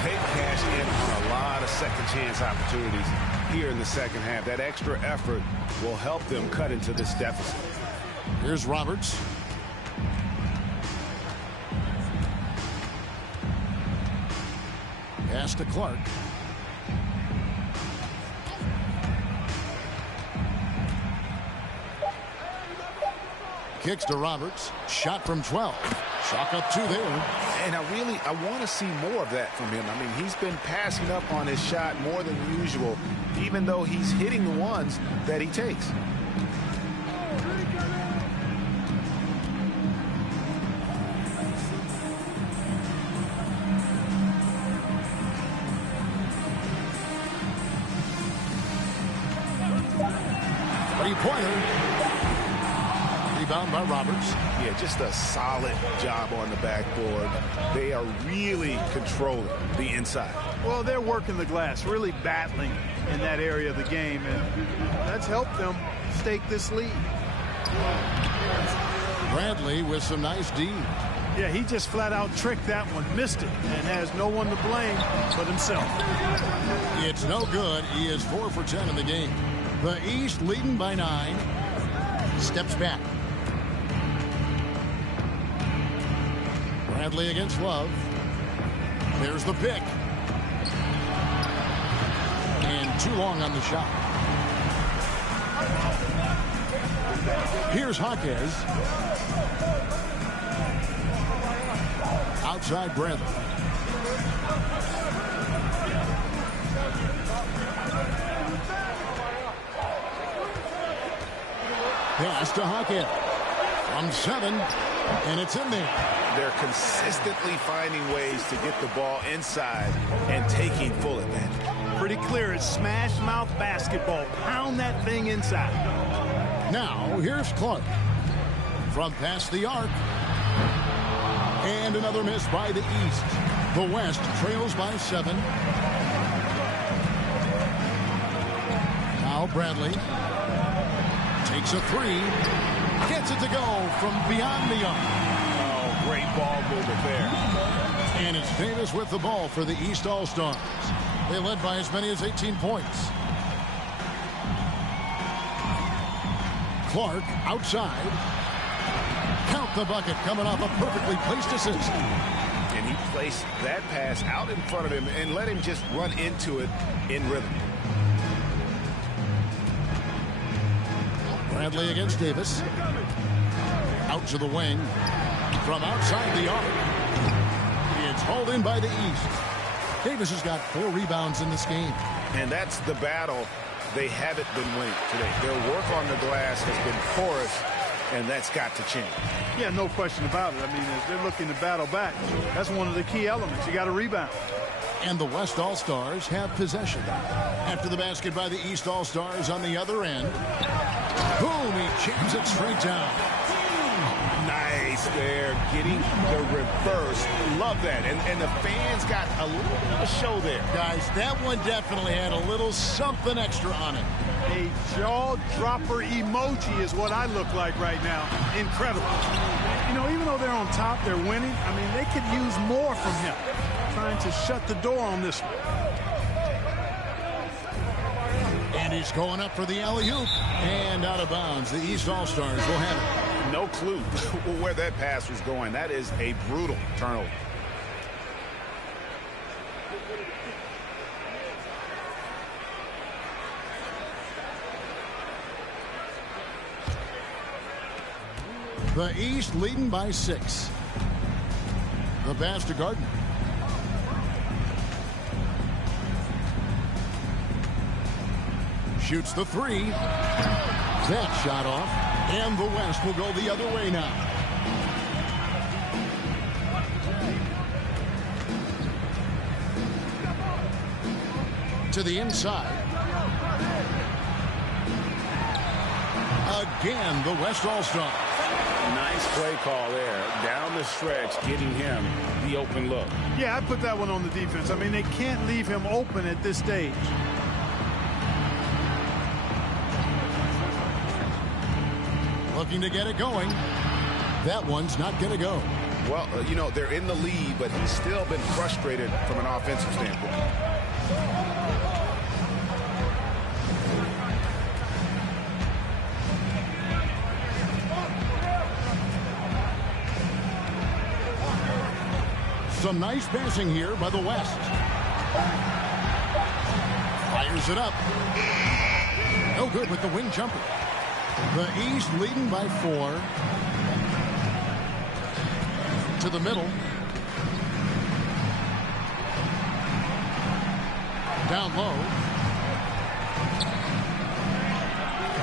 They cash in on a lot of second chance opportunities here in the second half. That extra effort will help them cut into this deficit. Here's Roberts. Pass to Clark. Kicks to Roberts. Shot from 12. Chalk up 2 there. And I want to see more of that from him. I mean, he's been passing up on his shot more than usual, even though he's hitting the ones that he takes. Three-pointer. Rebound by Roberts. Yeah, just a solid job on the backboard. They are really controlling the inside. Well, they're working the glass, really battling in that area of the game, and that's helped them stake this lead. Bradley with some nice D. Yeah, he just flat out tricked that one, missed it, and has no one to blame but himself. It's no good. He is 4 for 10 in the game. The East leading by 9. Steps back. Bradley against Love. There's the pick. And too long on the shot. Here's Jaquez. Outside Bradley. Pass to Jaquez. From 7. And it's in there. They're consistently finding ways to get the ball inside and taking full advantage. Pretty clear. It's smash mouth basketball. Pound that thing inside. Now, here's Clark. From past the arc. And another miss by the East. The West trails by 7. Now Bradley takes a 3. Gets it to go from beyond the arc. Oh, great ball movement there. And it's Davis with the ball for the East All-Stars. They led by as many as 18 points. Clark outside. Count the bucket coming off a perfectly placed assist. And he placed that pass out in front of him and let him just run into it in rhythm. Bradley against Davis. Out to the wing. From outside the arc. It's hauled in by the East. Davis has got 4 rebounds in this game. And that's the battle they haven't been winning today. Their work on the glass has been porous, and that's got to change. Yeah, no question about it. I mean, if they're looking to battle back, that's one of the key elements. You got to rebound. And the West All-Stars have possession. After the basket by the East All-Stars on the other end. Boom, he jams it straight down. Nice there, getting the reverse. Love that. And the fans got a little bit of a show there. Guys, that one definitely had a little something extra on it. A jaw-dropper emoji is what I look like right now. Incredible. You know, even though they're on top, they're winning. I mean, they could use more from him. Trying to shut the door on this one. And he's going up for the alley-oop. And out of bounds. The East All-Stars will have it. No clue where that pass was going. That is a brutal turnover. The East leading by 6. The pass to Gardner. Shoots the 3. That shot off. And the West will go the other way now. To the inside. Again, the West All-Stars. Nice play call there. Down the stretch, getting him the open look. Yeah, I put that one on the defense. I mean, they can't leave him open at this stage. Looking to get it going. That one's not going to go. Well, you know, they're in the lead, but he's still been frustrated from an offensive standpoint. Some nice passing here by the West. Fires it up. No good with the wing jumper. The East leading by 4. To the middle. Down low.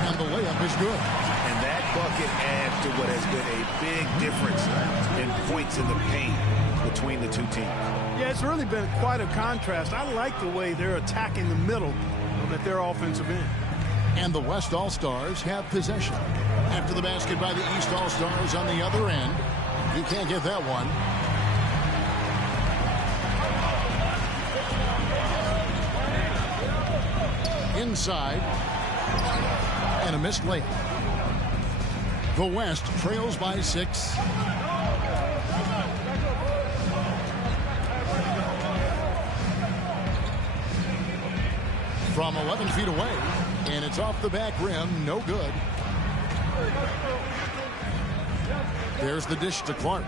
And the layup is good. And that bucket adds to what has been a big difference in points in the paint between the two teams. Yeah, it's really been quite a contrast. I like the way they're attacking the middle at their offensive end. And the West All-Stars have possession. After the basket by the East All-Stars on the other end. He can't get that one. Inside. And a missed layup. The West trails by 6. From 11 feet away. And it's off the back rim. No good. There's the dish to Clark.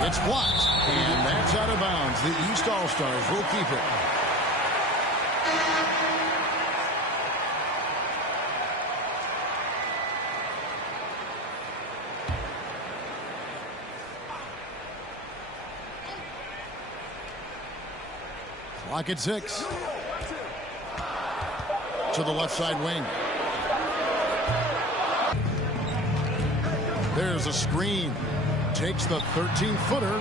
It's blocked. And that's out of bounds. The East All-Stars will keep it. Clock at 6. To the left side wing. There's a screen. Takes the 13-footer.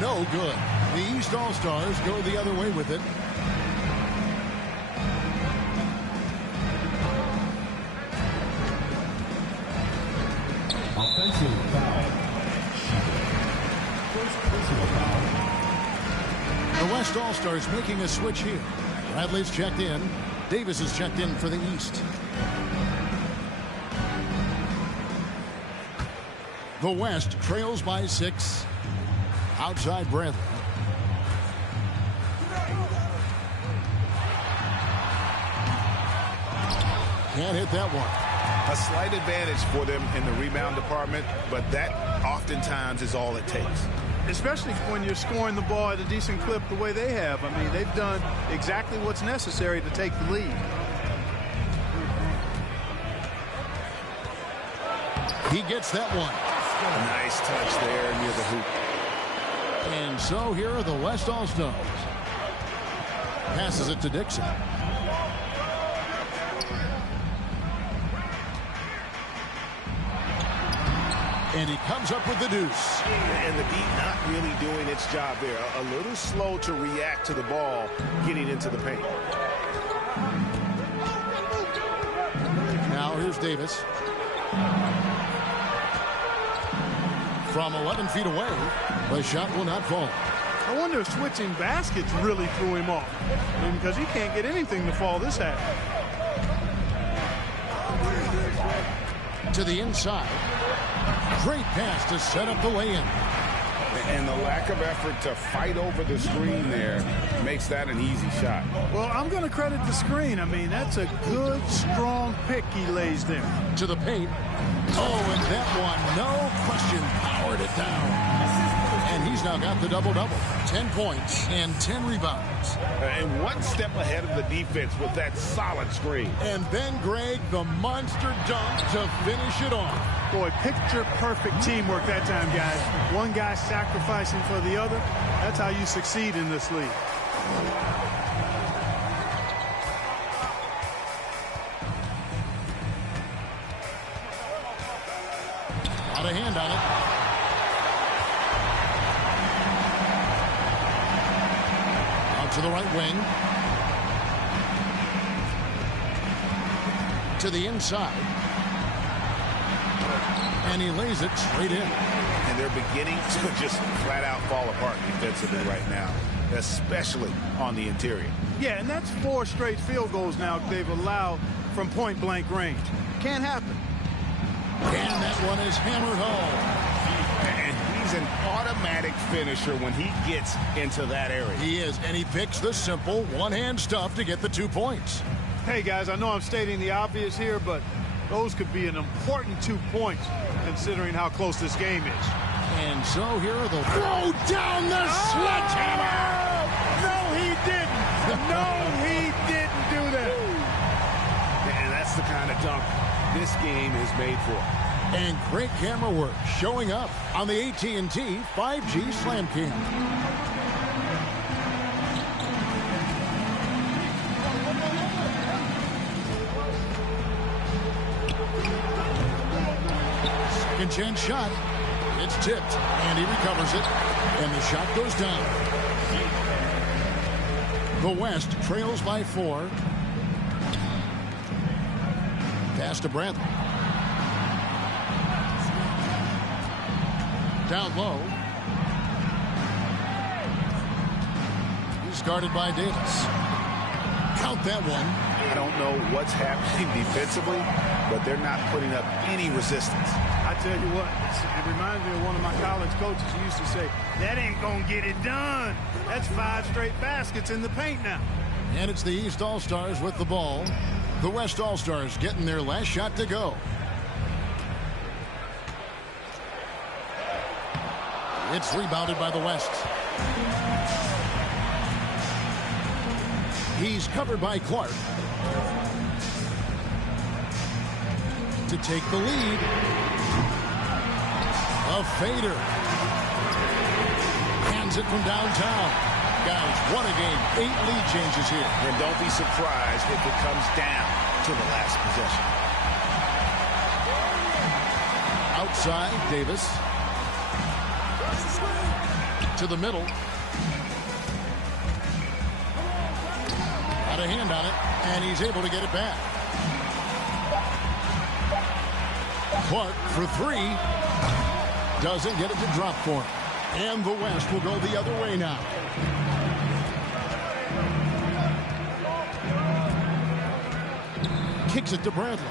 No good. The East All-Stars go the other way with it. Offensive foul. First personal foul. The West All-Stars making a switch here. Bradley's checked in. Davis is checked in for the East. The West trails by 6. Outside Bradley. Can't hit that one. A slight advantage for them in the rebound department, but that oftentimes is all it takes. Especially when you're scoring the ball at a decent clip the way they have. I mean, they've done exactly what's necessary to take the lead. He gets that one. A nice touch there near the hoop. And so here are the West All-Stars. Passes it to Dixon. And he comes up with the deuce. And the D not really doing its job there. A little slow to react to the ball getting into the paint. Now here's Davis. From 11 feet away, the shot will not fall. I wonder if switching baskets really threw him off. I mean, because he can't get anything to fall this half. To the inside. Great pass to set up the lay-in. And the lack of effort to fight over the screen there makes that an easy shot. Well, I'm going to credit the screen. I mean, that's a good, strong pick he lays there. To the paint. Oh, and that one, no question, powered it down. And he's now got the double-double. 10 points and 10 rebounds. And one step ahead of the defense with that solid screen. And then, Greg, the monster dunk to finish it off. Boy, picture-perfect teamwork that time, guys. One guy sacrificing for the other. That's how you succeed in this league. Out of hand on it. Out to the right wing. To the inside. And he lays it straight in. And they're beginning to just flat out fall apart defensively right now, especially on the interior. Yeah, and that's 4 straight field goals now they've allowed from point-blank range. Can't happen. And that one is hammered home. And he's an automatic finisher when he gets into that area. He is, and he picks the simple one-hand stuff to get the 2 points. Hey, guys, I know I'm stating the obvious here, but those could be an important 2 points considering how close this game is. And so here are the throw down the sledgehammer. No, he didn't. No, he didn't do that. And that's the kind of dunk this game is made for. And great camera work showing up on the AT&T 5G Slam Cam. Second chance shot. It's tipped, and he recovers it, and the shot goes down. The West trails by 4. Pass to Bradley. Down low. He's guarded by Davis. Count that one. I don't know what's happening defensively, but they're not putting up any resistance. I tell you what, it reminds me of one of my college coaches who used to say, that ain't gonna get it done. That's 5 straight baskets in the paint now. And it's the East All-Stars with the ball. The West All-Stars getting their last shot to go. It's rebounded by the West. He's covered by Clark. To take the lead. A fader. Hands it from downtown. Guys, what a game. 8 lead changes here. And don't be surprised if it comes down to the last possession. Outside, Davis. To the middle. Got a hand on it, and he's able to get it back. Clark for 3. Doesn't get it to drop for him. And the West will go the other way now. Kicks it to Bradley.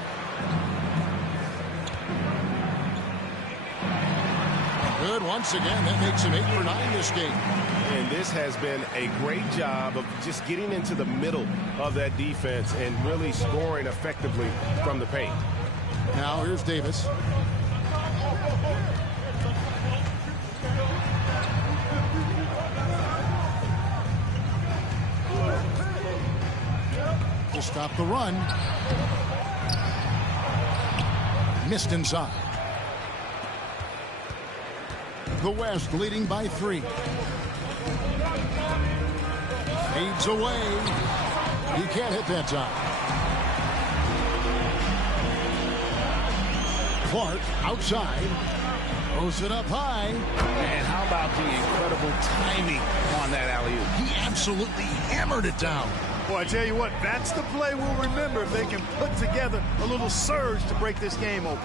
Good once again. That makes him 8 for 9 this game. And this has been a great job of just getting into the middle of that defense and really scoring effectively from the paint. Now here's Davis. To stop the run. Missed inside. The West leading by 3. Fades away. He can't hit that time. Clark outside. Throws it up high. And how about the incredible timing on that alley-oop? He absolutely hammered it down. Boy, I tell you what, that's the play we'll remember if they can put together a little surge to break this game open.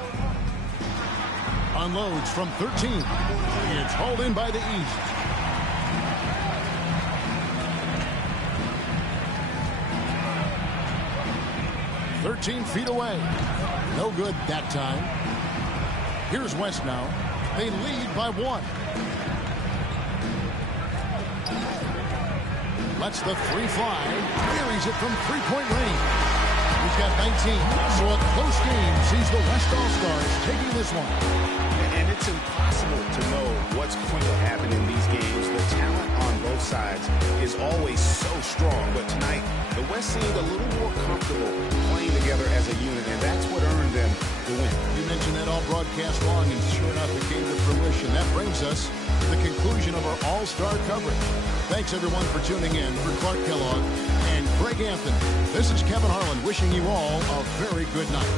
Unloads from 13. It's hauled in by the East. "13 feet away." No good that time. Here's West now. They lead by 1. Lets the 3 fly. Buries it from three-point range. He's got 19. So a close game sees the West All-Stars taking this one. And it's impossible to know what's going to happen in these games. The talent on both sides is always so strong. But tonight, the West seemed a little more comfortable playing together as a unit, and that's what earned them the win. You mentioned that all broadcast long, and sure enough, it came to fruition. That brings us to the conclusion of our All-Star coverage. Thanks, everyone, for tuning in. For Clark Kellogg and Greg Anthony, this is Kevin Harlan wishing you all a very good night.